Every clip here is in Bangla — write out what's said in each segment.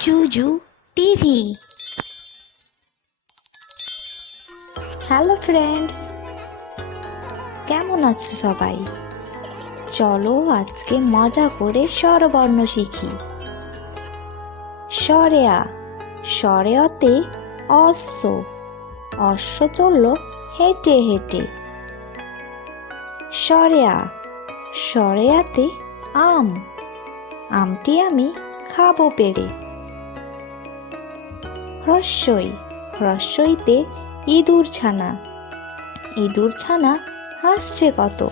জুজু টিভি। হ্যালো ফ্রেন্ডস, কেমন আছো সবাই? চলো আজকে মজা করে স্বরবর্ণ শিখি। স্বরেয়া, স্বরেয়তে অশ্ব, অশ্ব চলল হেঁটে হেঁটে। স্বরেয়া, স্বরেয়াতে আম, আমটি আমি খাবো পেড়ে। হ্রস্বই, হ্রস্বইতে ইঁদুর ছানা, ইঁদুর ছানা হাসছে কত।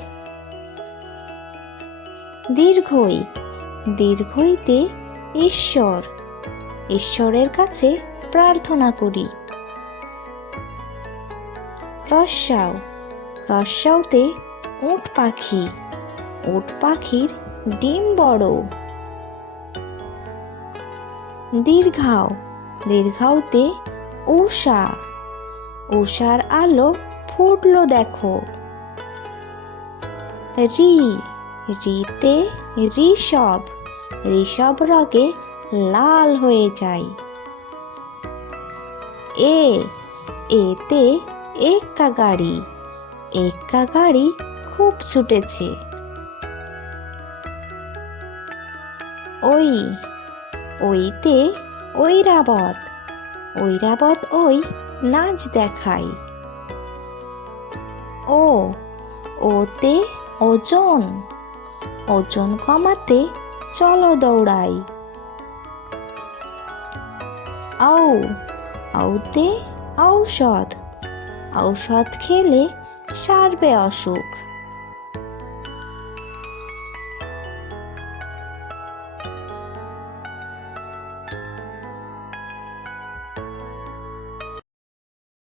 দীর্ঘই, দীর্ঘইতে ঈশ্বর, ঈশ্বরের কাছে প্রার্থনা করি। রস্যাও, রস্যাওতে উট পাখি, উট পাখির ডিম বড়। দীর্ঘাও, দীর্ঘাওতে উষা, উষার আলো ফুটলো দেখো। রি, রিতে ঋষভ, ঋষভ রগে লাল হয়ে যায়। এ, এতে এক্কা গাড়ি, এক্কা গাড়ি খুব ছুটেছে। ওই, ওইতে ঐরাবত, ঐরাবত ওই নাচ দেখায়। ও, ওতে ওজন, ওজন কমাতে চলো দৌড়াই। ঔ, ঔতে ঔষধ, ঔষধ খেলে সারবে অসুখ।